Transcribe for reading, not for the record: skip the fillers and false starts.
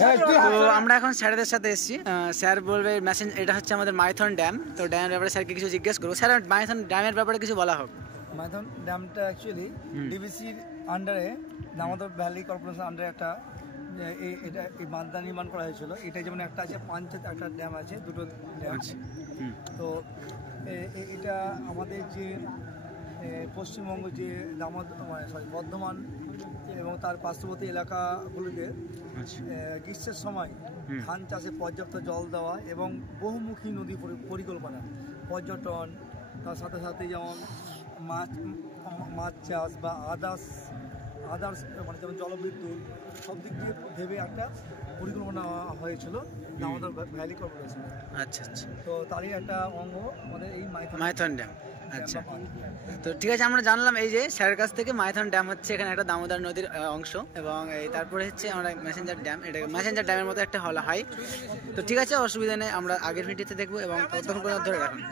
তো আমরা এখন স্যারদের সাথে এসেছি, স্যার বলবে মেশিন এটা হচ্ছে আমাদের মাইথন ড্যাম। তো ড্যামের ব্যাপারে স্যারকে কিছু জিজ্ঞেস করবো। স্যার মাইথন ড্যামের ব্যাপারে কিছু বলা হোক। মাইথন ড্যামটা অ্যাকচুয়ালি ডিবিসির আন্ডারে, দামোদর ভ্যালি কর্পোরেশন আন্ডারে একটা এটা এই বাঁধটা নির্মাণ করা হয়েছিল। এটা যেমন একটা আছে পাঞ্চায়েত, একটা ড্যাম আছে, দুটো ড্যাম। তো এটা আমাদের যে পশ্চিমবঙ্গ যে বর্ধমান এবং তার পার্শ্ববর্তী এলাকাগুলিতে গ্রীষ্মের সময় ধান চাষে পর্যাপ্ত জল দেওয়া এবং বহুমুখী নদী পরিকল্পনা, পর্যটন, তার সাথে সাথে যেমন মাছ চাষ বা আদার্স মানে যেমন জলবিদ্যুৎ, সব দিক দিয়ে ভেবে একটা পরিকল্পনা হয়েছিল দামোদর ভ্যালি কর্পোরেশনে। আচ্ছা আচ্ছা। তো তারই একটা অঙ্গ আমাদের এই মাইথন ড্যাম। আচ্ছা, তো ঠিক আছে, আমরা জানলাম এই যে স্যারের কাছ থেকে মাইথন ড্যাম হচ্ছে এখানে একটা দামোদর নদীর অংশ, এবং এই তারপরে হচ্ছে আমরা মেসেঞ্জার ড্যাম, এটা মেসেঞ্জার ড্যামের মতো একটা হলা হয়। তো ঠিক আছে, অসুবিধা নেই, আমরা আগের ভিডিওতে দেখবো এবং ততক্ষণ পর্যন্ত ধরে রাখুন।